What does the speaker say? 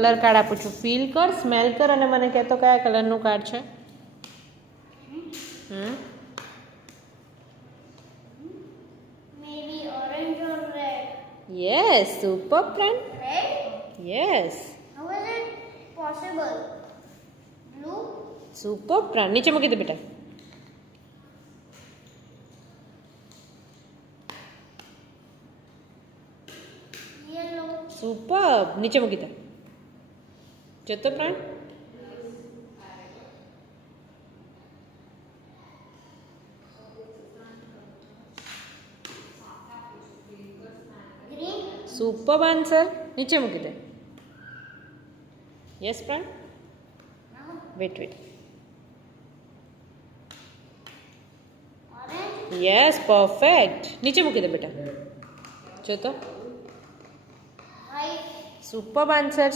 Colour card આપું છું. ફીલ કર, સ્મેલ કર અને મને કહેતો કયા કલરનું કાર્ડ છે. Maybe orange or red. Yes, super friend. Red? Yes, How is it possible? Blue? Super friend. નીચે મૂકી દે બેટા. Yellow? સુપર. નીચે મૂકી દે. જતો ફ્રેન્ડ. Green? Super answer. નીચે મૂકી દે. Yes friend. No. Wait wait. Orange? Yes, perfect. નીચે મૂકી દે બેટા. જો તો White? Super answer.